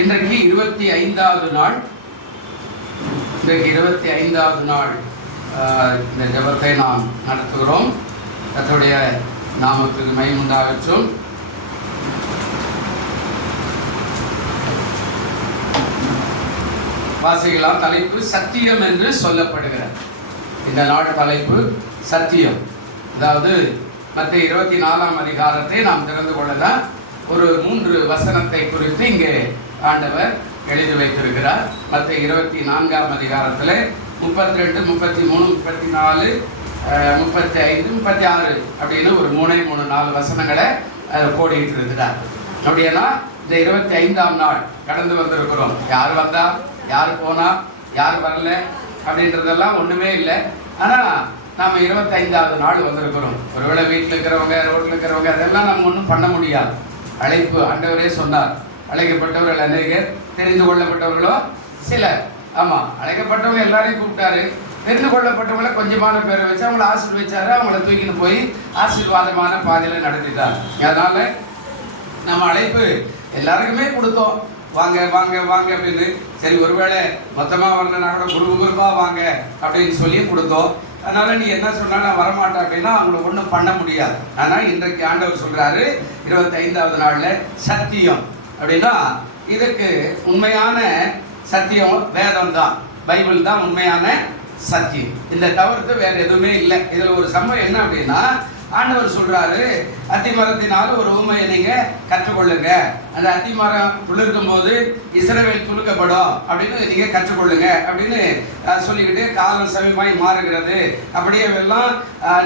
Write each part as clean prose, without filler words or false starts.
இன்றைக்கு 25வது நாள். இன்றைக்கு 25வது நாள் இந்த ஜெபத்தை நாம் நடத்துகிறோம். கர்த்தருடைய நாமத்துக்கு மகிமை உண்டாகட்டும். வாசிக்கலாம். தலைப்பு சத்தியம் என்று சொல்லப்படுகிறது. இந்த நாள் தலைப்பு சத்தியம். அதாவது மத்திய 24ஆம் அதிகாரத்தை நாம் திறந்து கொள்ளலாம். ஒரு 3 வசனத்தை குறித்து இங்கே ஆண்டவர் எழுதி வைத்திருக்கிறார். மத்திய 24ஆம் அதிகாரத்தில் 32, 33, 34, 35, 36 அப்படின்னு ஒரு 3-4 வசனங்களை போடிட்டு இருக்கிறார். அப்படின்னா இந்த 25ஆம் நாள் கடந்து வந்திருக்கிறோம். யார் வந்தா, யார் போனா, யார் வரல அப்படின்றதெல்லாம் ஒன்றுமே இல்லை. ஆனால் நாம் 25வது நாள் வந்திருக்கிறோம். ஒருவேளை வீட்டில் இருக்கிறவங்க, ரோட்டில் இருக்கிறவங்க, அதெல்லாம் நம்ம ஒன்றும் பண்ண முடியாது. அழைப்பு ஆண்டவரே சொன்னார். அழைக்கப்பட்டவர்கள் அநேகர், தெரிந்து கொள்ளப்பட்டவர்களோ சிலர். ஆமாம், அழைக்கப்பட்டவங்க எல்லாரையும் கூப்பிட்டாரு. தெரிந்து கொள்ளப்பட்டவங்களை கொஞ்சமான பேரை வச்சு அவங்கள ஆசீர்வதிச்சாரு. அவங்கள தூக்கின்னு போய் ஆசீர்வாதமான பாதையில் நடத்திட்டார். அதனால நம்ம அழைப்பு எல்லாருக்குமே கொடுத்தோம். வாங்க வாங்க வாங்க அப்படின்னு. சரி, ஒருவேளை மொத்தமாக வரலன்னா கூட குரூப்பாக வாங்க அப்படின்னு சொல்லி கொடுத்தோம். அதனால நீ என்ன சொன்னா நான் வரமாட்டேன் அப்படின்னா அவங்கள ஒன்றும் பண்ண முடியாது. ஆனால் இன்றைக்கு ஆண்டவர் சொல்றாரு 25வது நாள்ல சத்தியம் அப்படின்னா இதுக்கு உண்மையான சத்தியம் வேதம் தான், பைபிள் தான் உண்மையான சத்தியம். இந்த தவிர்த்து வேற எதுவுமே இல்லை. இதுல ஒரு சம்பவம் என்ன அப்படின்னா, ஆண்டவர் சொல்றாரு அத்திமரத்தினால ஒரு ஊமையை நீங்க கற்றுக்கொள்ளுங்க. அந்த அத்திமரம் துளிர்க்கும் போது இஸ்ரவேல் துளுக்கப்படும் அப்படின்னு நீங்க கற்றுக்கொள்ளுங்க அப்படின்னு சொல்லிக்கிட்டு, காலம் சமயமாய் மாறுகிறது, அப்படியே எல்லாம்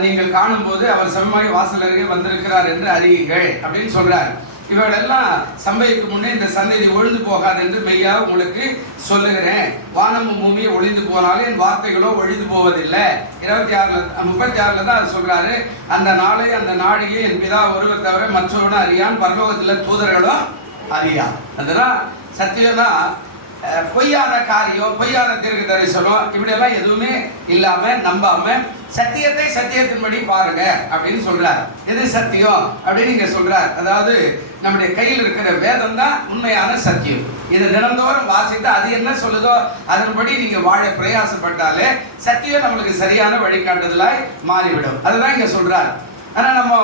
நீங்கள் காணும்போது அவர் சமயமாய் வாசல் அருகே வந்திருக்கிறார் என்று அறியுங்கள் அப்படின்னு சொல்றாரு. இவர்களெல்லாம் சம்பவிக்கு முன்னே இந்த சந்ததி ஒழிந்து போகாது என்று மெய்யாக உங்களுக்கு சொல்லுகிறேன். வானமும் பூமியை ஒழிந்து போனாலும் என் வார்த்தைகளோ ஒழிந்து போவதில்லை. 36 தான் அது சொல்றாரு. அந்த நாளை அந்த நாழிகை என் பிதா ஒருவர் தவிர மற்றவனும் அறியான், பரலோகத்தில் தூதர்களும் அறியான். அதெல்லாம் சத்தியம்னா பொய்யான காரியம், பொய்யான தீர்க்க தரிசனம் இப்படியெல்லாம் எதுவுமே இல்லாம நம்பாம சத்தியத்தை சத்தியத்தின்படி பாருங்க அப்படின்னு சொல்றார். எது சத்தியம் அப்படின்னு நீங்க சொல்றார். அதாவது நம்முடைய கையில் இருக்கிற வேதம் தான் உண்மையான சத்தியம். இதை தினந்தோறும் வாசித்து அது என்ன சொல்லுதோ அதன்படி நீங்க வாழ பிரயாசப்பட்டாலே சத்தியம் நம்மளுக்கு சரியான வழிகாட்டுதலாய் மாறிவிடும். அதுதான் இங்க சொல்றார். ஆனா நம்ம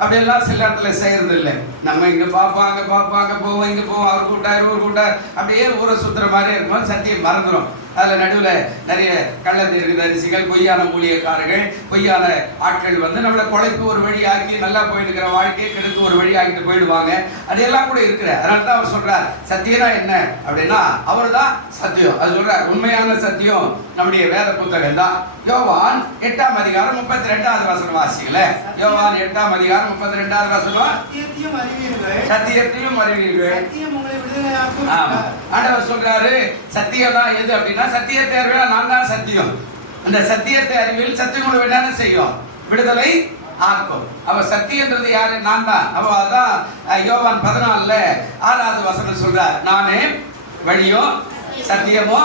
அப்படியெல்லாம் சில இடத்துல செய்யறது இல்லை. நம்ம இங்க பார்ப்பாங்க போவோம், இங்க போவோம், அவர் கூட்டார் இவர் கூட்டார், அப்படியே ஊரை சுத்துற மாதிரி இருக்கும். சத்தியம் மறந்துடும். அதில் நடுவில் நிறைய கள்ளத்தீர்க்கதரிசிகள், பொய்யான ஊழியக்காரர்கள், பொய்யான ஆட்கள் வந்து நம்மளை குழைப்பு ஒரு வழியாக்கி நல்லா போயிருக்கிற வாழ்க்கையை கெடுத்து ஒரு வழியாக்கிட்டு போயிடுவாங்க. அதெல்லாம் கூட இருக்கிற. அதனால தான் அவர் சொல்றார் சத்தியம்னா என்ன அப்படின்னா அவர் தான் சத்தியம். அது சொல்றார் உண்மையான சத்தியம் நம்முடைய வேத புத்தகம் தான். யோவான் 8ஆம் அதிகாரம் 32வது வசனம் வாசிக்கல. யோவான் 8ஆம் அதிகாரம் 32வது வசனம். சத்தியத்தையும் அறிவீர்கள். ஆண்டவர் சொல்றாரு சத்தியம் தான் எது அப்படின்னா, சத்தியத்தை அறிவியல் நான் தான் சத்தியம். அந்த சத்தியத்தை அறிவியல் சத்தியம் உங்களுக்கு என்னென்ன செய்யும்? விடுதலை ஆக்கும். அவ சத்தியன்றது யாரு? நான் தான். அவ அதான் யோவான் 14ல 6வது வசனம் சொல்றார், நானே வழியோ சத்தியமோ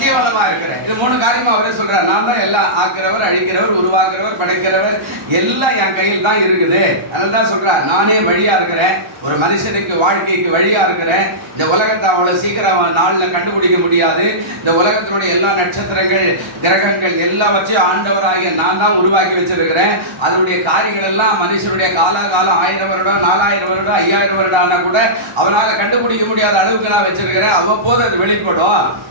ஜீவனமா இருக்கிறேன். இது 3 காரியமா அவரே சொல்றார். நான் தான் எல்லாம் ஆக்கிறவர், அழிக்கிறவர், உருவாக்குறவர், படைக்கிறவர், எல்லாம் என் கையில் தான் இருக்குது. அதனால்தான் சொல்றார் நானே வழியா இருக்கிறேன். ஒரு மனுஷனுக்கு வாழ்க்கைக்கு வழியா இருக்கிறேன். இந்த உலகத்தை அவ்வளவு சீக்கிரம் நாளில் கண்டுபிடிக்க முடியாது. இந்த உலகத்தினுடைய எல்லா நட்சத்திரங்கள், கிரகங்கள் எல்லாவற்றையும் ஆண்டவராகிய நான் தான் உருவாக்கி வச்சிருக்கிறேன். அதனுடைய காரியங்கள் எல்லாம் மனுஷனுடைய காலாகாலம் 1000 வருடம், 4000 வருடம், 5000 வருடம் ஆனா கூட அவனால கண்டுபிடிக்க முடியாத அளவுக்கு நான் வச்சிருக்கிறேன். அவ்வப்போது அது வெளிப்படும்.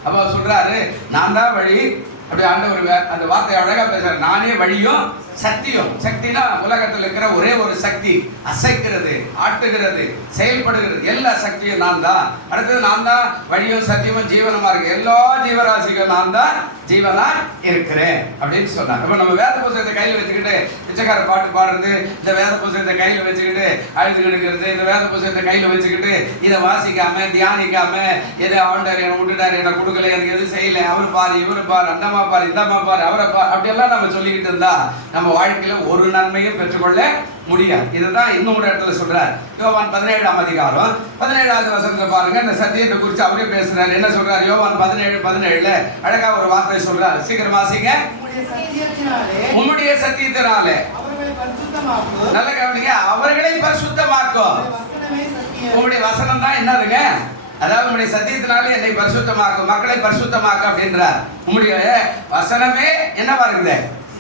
அப்ப சொல்றாரு நான் தான் வழி. அப்படி ஆண்டவர் அந்த வார்த்தை அழகா பேசுறாரு. நானே வழியும் சத்தியம். சக்தினா உலகத்தில் இருக்கிற ஒரே ஒரு சக்தி, அசைக்கிறது, ஆட்டுகிறது, செயல்படுகிறது, எல்லா சக்தியும் நான் தான். அடுத்தது நான் தான் வழியும் சத்தியமும் ஜீவனமா இருக்கு. எல்லா ஜீவராசிகளும் நான் தான் ஜீவனா இருக்கிறேன் அப்படின்னு சொன்னார். இப்ப நம்ம வேத புத்தகத்தை கையில் வச்சுக்கிட்டு பிச்சைக்கார பாட்டு பாடுறது, இந்த வேத புத்தகத்தை கையில் வச்சுக்கிட்டு அழுது கிடக்கிறது, இந்த வேத புத்தகத்தை கையில் வச்சுக்கிட்டு இதை வாசிக்காம தியானிக்காம எதை ஆண்டவர் என்னை விட்டுட்டாரு, என்னை கொடுக்கல, எனக்கு எதுவும் செய்யல, அவரு பாரு, இவரு பாரு, அந்தம்மா பாரு, இந்தம்மா பாரு, அவரை பாரு, அப்படியெல்லாம் நம்ம சொல்லிக்கிட்டு இருந்தா நம்ம வாழ்க்கையில ஒரு நன்மையும் பெற்றுக்கொள்ள முடியாது. இதுதான் இன்னும் ஒரு இடத்துல சொல்றார். யோவான் 17ஆம் அதிகாரம் 17வது வசனத்தை பாருங்க. இந்த சத்தியத்தை குறித்து அவரே பேசுறாரு. என்ன சொல்றாரு? யோவான் 17:17 அழகா ஒரு வார்த்தை சொல்றாரு. சீக்கிரம் வாசிங்க. உம்முடைய சத்தியத்தினாலே நல்ல கவனிங்க, அவர்களை பரிசுத்தமாக்கும். உங்களுடைய வசனம் தான் என்னதுங்க? அதாவது உம்முடைய சத்தியத்தினாலே என்னை பரிசுத்தமாக்கும், மக்களை பரிசுத்தமாக்கும் அப்படின்றார். உம்முடைய வசனமே என்னவா இருக்குது?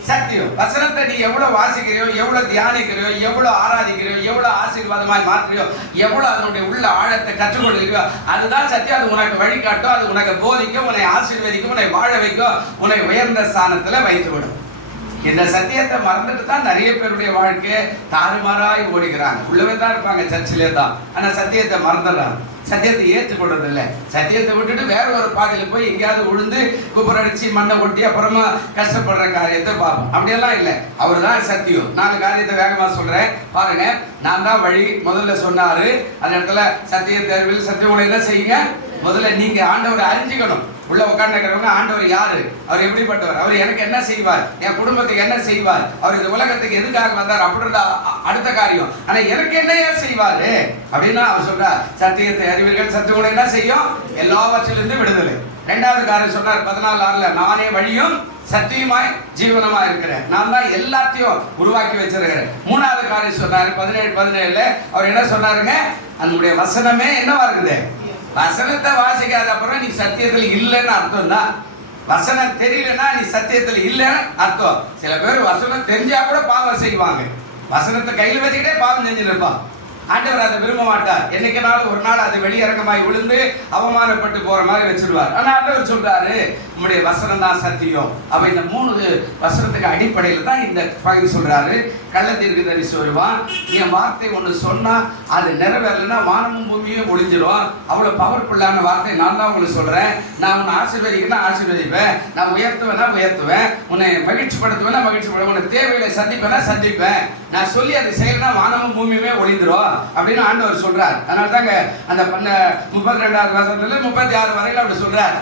சத்தியம். வசனத்தை நீ எவ்வளவு வாசிக்கிறியோ, எவ்வளவு தியானிக்கிறியோ, எவ்வளவு ஆராதிக்கிறியோ, எவ்வளவு ஆசீர்வாதமாய் மாற்றியோ, எவ்வளவு அதனுடைய உள்ள ஆழத்தை கற்றுக்கொள்கிறியோ, அதுதான் சத்தியம். அது உனக்கு வழிகாட்டும், அது உனக்கு போதிக்கும், உன்னை ஆசீர்வதிக்கும், உன்னை வாழ வைக்கும், உன்னை உயர்ந்த ஸ்தானத்துல வைத்து விடும். இந்த சத்தியத்தை மறந்துட்டு தான் நிறைய பேருடைய வாழ்க்கை தாறுமாறாய் ஓடுகிறாங்க. உள்ளவே தான் இருப்பாங்க, சர்ச்சிலே தான், ஆனா சத்தியத்தை மறந்துடுறாங்க, சத்தியத்தை ஏற்றுக்கொள்றது இல்லை. சத்தியத்தை விட்டுட்டு வேற ஒரு பாதையில் போய் எங்கேயாவது விழுந்து குப்புரடிச்சு மண்ணை ஒட்டி அப்புறமா கஷ்டப்படுற காரியத்தை பார்ப்போம். அப்படியெல்லாம் இல்லை. அவர் தான் சத்தியம். 4 காரியத்தை வேகமா சொல்றேன் பாருங்க. நான் தான் வழி முதல்ல சொன்னாரு. அந்த இடத்துல சத்திய தேர்வில் சத்தியம் என்ன செய்யுங்க? முதல்ல நீங்க ஆண்டவரை அறிஞ்சிக்கணும். உள்ள உட்காந்துக்கிறவங்க ஆண்டவர் யாரு, அவர் எப்படிப்பட்டவர், அவர் எனக்கு என்ன செய்வார், என் குடும்பத்துக்கு என்ன செய்வார், அவர் இந்த உலகத்துக்கு எதுக்காக வந்தார் அப்படின்ற அடுத்த காரியம். ஆனா எனக்கு என்ன செய்வாரு அப்படின்னா அவர் சொல்றார், சத்தியத்தை அறிவீர்கள், சத்தியம் என்ன செய்யும்? எல்லாவற்றிலிருந்து விடுதலை. 2வது காரியம் சொன்னார் 14:6, நானே வழியும் சத்தியமாய் ஜீவனமா இருக்கிறேன், நான் தான் எல்லாத்தையும் உருவாக்கி வச்சிருக்கிறேன். 3வது காரியம் சொன்னாரு 17:17 அவர் என்ன சொன்னாருங்க? நம்முடைய வசனமே என்னவா இருக்குது? வசனத்தை வாசிக்காத அப்புறம் நீ சத்தியத்துல இல்லைன்னு அர்த்தம் தான். வசனம் தெரியலன்னா நீ சத்தியத்துல இல்லைன்னு அர்த்தம். சில பேர் வசனம் தெரிஞ்சா கூட பாவம் செய்வாங்க. வசனத்தை கையில் வச்சுக்கிட்டே பாவம் செஞ்சுட்டு இருப்பான். ஆண்டவர் அதை விரும்ப மாட்டார். என்னைக்குனாலும் ஒரு நாள் அது வெளியரங்கமாய் விழுந்து அவமானப்பட்டு போற மாதிரி வச்சிருவார். ஆனா ஆண்டவர் சொல்றாரு, உம்முடைய வசனம் தான் சத்தியம். அப்ப இந்த 3 வசனத்துக்கு அடிப்படையில் தான் இந்த பகுதி சொல்றாரு. கள்ளத்தீர்க்கதரிசி வருவான், என் வார்த்தை ஒன்று சொன்னா அது நிறைவேறலைன்னா வானமும் பூமியும் ஒளிஞ்சிடும். அவ்வளவு பவர்ஃபுல்லான வார்த்தை நான் தான் உங்களுக்கு சொல்றேன். நான் உன்னை ஆசீர்வதிக்கிறேன்னா ஆசீர்வதிப்பேன், நான் உயர்த்துவேன்னா உயர்த்துவேன், உன்னை மகிழ்ச்சிப்படுத்துவேன்னா மகிழ்ச்சிப்படுவேன், உன்னை தேவைகளை சந்திப்பேன்னா சந்திப்பேன், நான் சொல்லி அதை செய்யறேன்னா வானமும் பூமியுமே ஒளிந்துரும் அப்படின்னு ஆண்டவர் சொல்றார். அதனால தாங்க அந்த 32வது வசனத்துல 36 வரையில அப்படி சொல்றார்.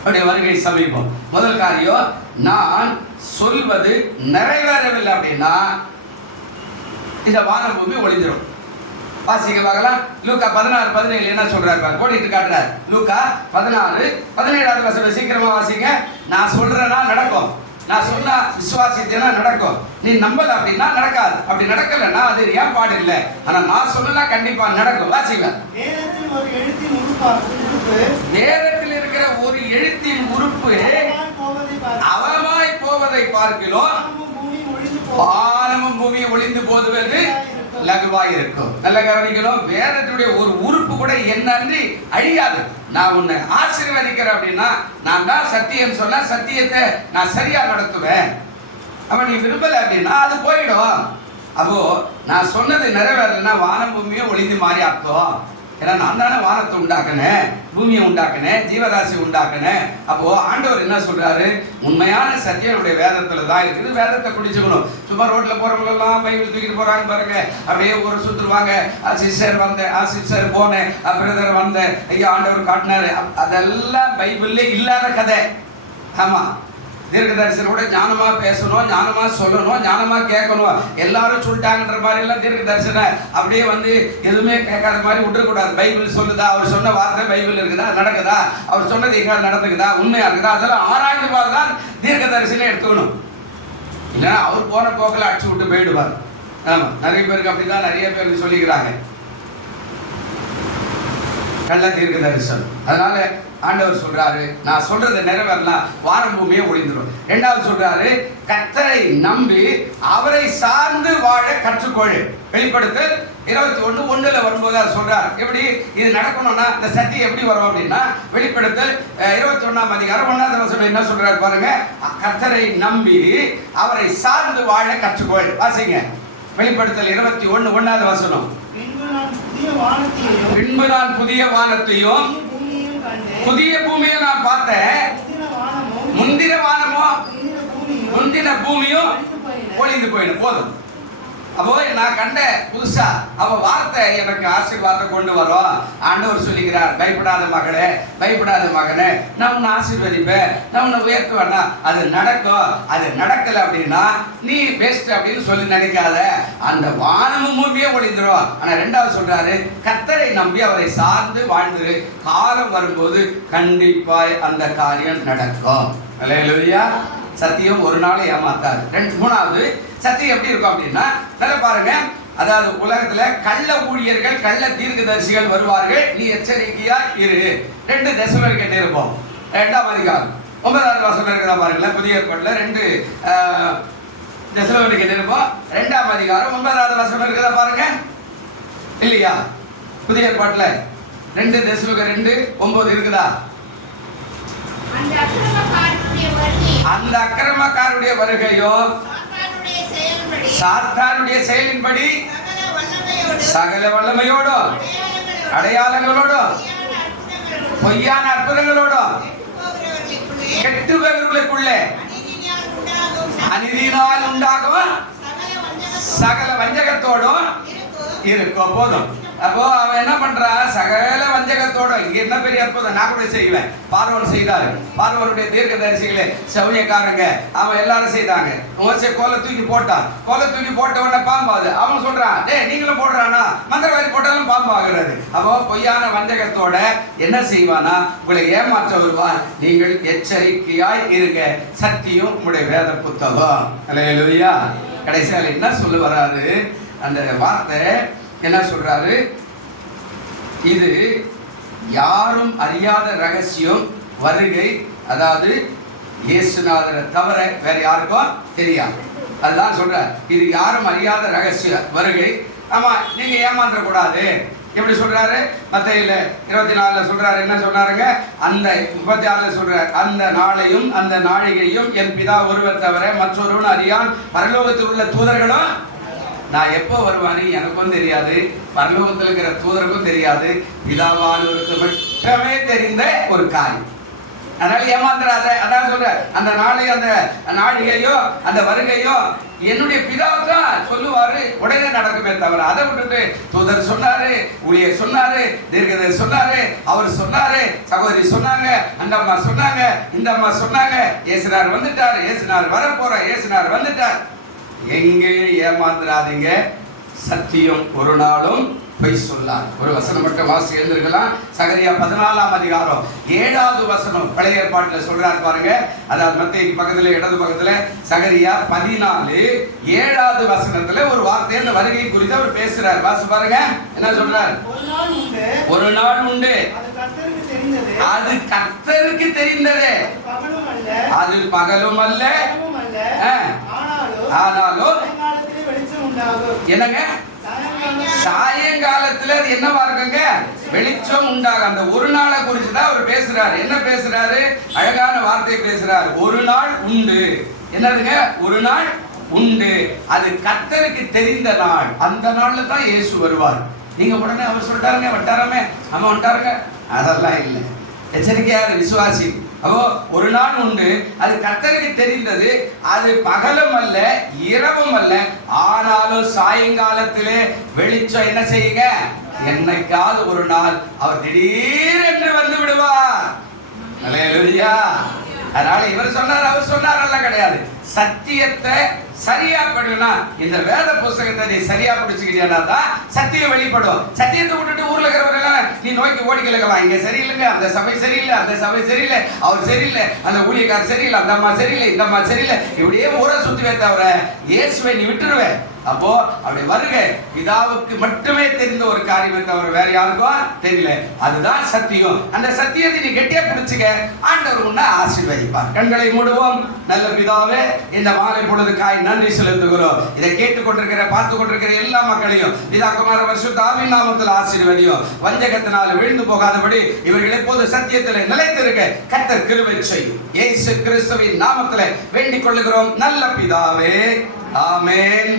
அவருடைய வருகை சமீபம். முதல் காரியம், நான் சொல்வது நிறைவேறவில்லை அப்படின்னா இந்த வானம் பூமி ஒளிஞ்சிடும். வாசிக்க பார்க்கலாம். லூக்கா 16:17 என்ன சொல்றாரு கோடிட்டு காட்டுறாரு. லூக்கா 16:17 வசனம் சீக்கிரமா வாசிங்க. நான் சொல்றேன்னா நடக்கும், நான் சொன்னா விசுவாசித்தேன்னா நடக்கும், நீ நம்பல அப்படின்னா நடக்காது. அப்படி நடக்கலன்னா அது ஏன் பாடு இல்லை, ஆனா நான் சொன்னா கண்டிப்பா நடக்கும். வாசிங்க. வேதத்தில் இருக்கிற ஒரு எழுத்தின் உறுப்பு அவமாய் போவதை பார்க்கிறோம், வானமும் பூமியும் ஒளிந்து போதுவது லகுவாய் இருக்கும். நல்ல கவனிக்கணும். வேதத்துடைய ஒரு உறுப்பு கூட என்னன்றி அழியாது. நான் உன்னை ஆசீர்வதிக்கிறேன் அப்படின்னா நான் தான் சத்தியம் சொன்னா சத்தியத்தை நான் சரியா நடத்துவேன். அப்ப நீ விரும்பல அப்படின்னா அது போயிடும். அப்போ நான் சொன்னது நிறைவேறலைன்னா வானம் பூமியும் ஒளிந்து மாறி அர்த்தம். ஏன்னா நான் தானே வானத்தை உண்டாக்குனேன், பூமியை உண்டாக்குனேன், ஜீவராசி உண்டாக்குனேன். அப்போ ஆண்டவர் என்ன சொல்றாரு? உண்மையான சத்தியம் என்னுடைய வேதத்துல தான் இருக்குது. வேதத்தை குடிச்சுக்கணும். சும்மா ரோட்ல போறவங்க எல்லாம் பைபிள் தூக்கிட்டு போறாங்க பாருங்க, அப்படியே ஒரு சுத்துருவாங்க. சிஸ்டர் வந்தேன், சிஸ்டர் போனேன், பிரதர் வந்தேன், ஐயா ஆண்டவர் காட்டினாரு. அதெல்லாம் பைபிள்ல இல்லாத கதை. ஆமா, தீர்க்கதரிசனம் கூட ஞானமா பேசணும், ஞானமா சொல்லணும், ஞானமா கேட்கணும். எல்லாரும் சொல்லிட்டாங்கன்ற மாதிரி எல்லாம் தீர்க்கதரிசனம் அப்படியே எதுவுமே கேட்காத மாதிரி விட்டுறக்கூடாது. பைபிள் சொல்லுதா, அவர் சொன்ன வார்த்தை பைபிள் இருக்குதா, நடக்குதா, அவர் சொன்னது எங்க நடந்துக்குதா, உண்மையா இருக்குதா, அதெல்லாம் ஆராய்ந்து பார்த்துதான் தீர்க்கதரிசனம் எடுத்துக்கணும். இல்லைன்னா அவர் போன போக்கில் அடிச்சு விட்டு போயிடுவார். ஆமா, நிறைய பேருக்கு அப்படிதான் நிறைய பேருக்கு சொல்லிக்கிறாங்க கள்ள தீர்க்கதரிசனம். அதனால ஆண்டவர் சொல்றாரு, நான் சொல்றது நிறைவேறலாம், வானம் பூமியை ஒளிந்துடும். 2வது சொல்றாரு, கர்த்தரை நம்பி அவரை சார்ந்து வாழ கற்றுக்கொள். வெளிப்படுத்தல் 21:1 வரும்போது அவர் சொல்றார். எப்படி இது நடக்கணும்னா இந்த சத்தியம் எப்படி வரும் அப்படின்னா, வெளிப்படுத்தல் 21:1 வசனம் என்ன சொல்றாரு பாருங்க. கர்த்தரை நம்பி அவரை சார்ந்து வாழ கற்றுக்கொள். வாசிங்க. வெளிப்படுத்தல் 21:1 வசனம். பின்பு நான் புதிய வானத்தையும் புதிய பூமியை நான் பார்த்தேன், முந்தின வானமோ முந்தின பூமியும் ஒளிந்து போயிடும். போதும். அப்போ நான் கண்ட புதுசா அவ வார்த்தை எனக்கு ஆசீர்வாதத்தை கொண்டு வரும். ஆண்டவர் சொல்லிக்கிறார், பயப்படாத மகளே, பயப்படாத மகனே, நான் உன்னை ஆசீர்வதிப்பேன், நான் உன்னை உயர்த்து வேண்டாம். அது நடக்கும். அது நடக்கல அப்படின்னா நீ பெஸ்ட் அப்படின்னு சொல்லி நினைக்காத, அந்த வானமும் பூமியே ஒளிந்துரும். ஆனா 2வது சொல்றாரு, கர்த்தரை நம்பி அவரை சார்ந்து வாழ்ந்துரு, காலம் வரும்போது கண்டிப்பாய் அந்த காரியம் நடக்கும். அல்லேலூயா. சத்தியம் ஒரு நாள் ஏமாத்தாது. 3வது சத்தியம் எப்படி இருக்கும் அப்படின்னா, நல்லா பாருங்க. அதாவது உலகத்துல கள்ள ஊழியர்கள், கள்ள தீர்க்கதரிசிகள் வருவார்கள், நீ எச்சரிக்கையா இரு. 2 தெசலோனிக்கே நிருபம் 2ஆம் அதிகாரம் 9வது வசனம் இருக்கிறதா பாருங்களேன். புதிய ஏற்பாட்டுல 2 தெசலோனிக்கே நிருபம் 2ஆம் அதிகாரம் 9வது வசனம் இருக்கிறதா பாருங்க. இல்லையா? புதிய ஏற்பாட்டுல 2 தெசலோனிக்கே 2:9 இருக்குதா? அந்த அக்கிரமக்காரருடைய வருகையோ சாத்தானுடைய செயலின்படி சகல வல்லமையோடும் அடையாளங்களோடும் பொய்யான அற்புதங்களோடும் கெட்டுபவர்களுக்குள்ளே அநீதியினால் உண்டாகும் சகல வஞ்சகத்தோடும் இருக்கும். போதும். அப்போ அவன் என்ன பண்றான்? சகல வஞ்சகத்தோட. இங்க என்ன பெரிய அற்புதம்! நான் கூட செய்வேன். பார்வோன் செய்தாரு. பார்வோனுடைய தீர்க்கதரிசிகளே, சவுனியக்காரங்க, அவன் எல்லாரும் செய்தாங்க. மோசே கோலை தூக்கி போட்டான். கோலை தூக்கி போட்ட உடனே பாம்பாது. அவன் சொல்றான், டேய் நீங்களும் போடுறானா? மந்திரவாதி போட்டாலும் பாம்பு ஆகுறது. அப்போ பொய்யான வஞ்சகத்தோட என்ன செய்வானா? உங்களை ஏமாற்ற வருவான். நீங்கள் எச்சரிக்கையாய் இருங்க. சத்தியம் உங்களுடைய வேத புத்தகம். அல்லேலூயா. கடைசியால என்ன சொல்ல வராரு? அந்த வார்த்தை என்ன சொல்றாரு? இது யாரும் அறியாத ரகசியம் வருகை. அதாவது இயேசுநாதரை தவிர வேற யாருக்கும் தெரியாது. அதுதான் சொல்றார். இது யாரும் அறியாத ரகசிய வருகை. ஆமா, நீங்க ஏமாற்ற கூடாது. எப்படி சொல்றாரு? மத்தேயுல 24 சொல்றாரு. என்ன சொன்னாருங்க? அந்த 36 சொல்றாரு, அந்த நாளையும் அந்த நாழிகையும் என் பிதா ஒருவர் தவிர மற்றொருவன் அறியான், பரலோகத்தில் உள்ள தூதர்களும் நான் எப்போ வருவானு எனக்கும் தெரியாது, பரலோகத்தில் இருக்கிற தூதருக்கும் தெரியாது, பிதாவானவருக்கு மட்டுமே தெரிந்த ஒரு காரியம். அதனால ஏமாந்துடாத. அதான் சொல்ற, அந்த நாளை அந்த நாழிகையோ அந்த வருகையோ என்னுடைய பிதாவுதான் சொல்லுவாரு, உடனே நடக்குமே தவிர அதை விட்டுட்டு தூதர் சொன்னாரு, ஊழியர் சொன்னாரு, தீர்க்கதரிசி சொன்னாரு, அவர் சொன்னாரு, சகோதரி சொன்னாங்க, அந்த அம்மா சொன்னாங்க, இந்த அம்மா சொன்னாங்க, இயேசுநாதர் வந்துட்டார், இயேசுநாதர் வரப்போற, இயேசுநாதர் வந்துட்டார். எங்கேயும் ஏமாந்துடாதீங்க. சத்தியம் ஒரு நாளும் பொய் சொல்லார். ஒரு வசனம் மட்டும் வாசி எழுந்திருக்கலாம். சகரியா 14ஆம் அதிகாரம் 7வது வசனம் பழைய ஏற்பாட்டில் சொல்றாரு பாருங்க. அதாவது மத்தேயு பக்கத்துல இடது பக்கத்துல சகரியா 14 7வது வசனத்துல ஒரு வார்த்தை அந்த வருகை குறித்து அவர் பேசுறார். வாசி பாருங்க. என்ன சொல்றார்? ஒரு நாள் உண்டு, அது கர்த்தருக்கு தெரிந்தது, அது பகலும் அல்ல, ஆனாலும் என்னங்க சாயங்காலத்துல அது என்னவா இருக்குங்க? வெளிச்சம் உண்டாகும். அந்த ஒரு நாளை குறித்து தான் அவர் பேசுறாரு. என்ன பேசுறாரு? அழகான வார்த்தை பேசுறாரு. ஒரு நாள் உண்டு. என்னதுங்க? ஒரு நாள் உண்டு, அது கர்த்தருக்கு தெரிந்த நாள். அந்த நாள்ல தான் இயேசு வருவார். நீங்க உடனே அவர் சொல்லிட்டாருங்க, வட்டாரமே அம்மா வந்துட்டாருங்க, அதெல்லாம் இல்லை. எச்சரிக்கையாரு விசுவாசி. அப்போ ஒரு நாள் உண்டு, அது கர்த்தருக்கு தெரிந்தது, அது பகலும் அல்ல இரவும் அல்ல, ஆனாலும் சாயங்காலத்திலே வெளிச்சம் என்ன செய்யுங்க? என்னைக்காவது ஒரு நாள் அவர் திடீரென்று வந்து விடுவார். அல்லேலூயா. அதனால இவர் சொன்னார் அவர் சொன்னார் அல்ல கிடையாது. சத்தியத்தை சரியா படிக்கணும்னா இந்த வேத புஸ்தகத்தை நீ சரியா பிடிச்சுக்கிட்டா தான் சத்தியம் வெளிப்படும். சத்தியத்தை விட்டுட்டு ஊர்ல இருக்கிறவங்க நீ நோக்கி ஓடிக்கலவா, இங்க சரியில்லைங்க, அந்த சபை சரியில்லை, அந்த சபை சரியில்லை, அவர் சரியில்லை, அந்த ஊழியக்காரர் சரியில்லை, அந்த அம்மா சரியில்லை, இந்த அம்மா சரியில்லை, இப்படியே ஊரை சுத்துவே தவிர இயேசுவை நீ விட்டுருவேன். அப்போ அப்படி வருகை பிதாவுக்கு மட்டுமே தெரிந்த ஒரு காரியமே தவிர வேற யாருக்கும் தெரியல. அதுதான் சத்தியம். அந்த சத்தியத்தை நீ கெட்டியா பிடிச்சுக்க, ஆண்டவர் உன்னை ஆசீர்வதிப்பார். கண்களை மூடுவோம். நல்ல பிதாவே, இந்த மாலை பொழுதுக்காய் நன்றி செலுத்துகிறோம். இதை கேட்டுக்கொண்டிருக்கிற பார்த்து கொண்டிருக்கிற எல்லா மக்களையும் பிதா குமார பரிசுத்த ஆவியின் நாமத்தில் ஆசீர்வதியும். வஞ்சகத்தினால் விழுந்து போகாதபடி இவர்கள் எப்போது சத்தியத்தில் நிலைத்திருக்க கர்த்தர் கிருபை செய்யும். இயேசு கிறிஸ்துவின் நாமத்தில் வேண்டிக் கொள்ளுகிறோம் நல்ல பிதாவே. ஆமென்.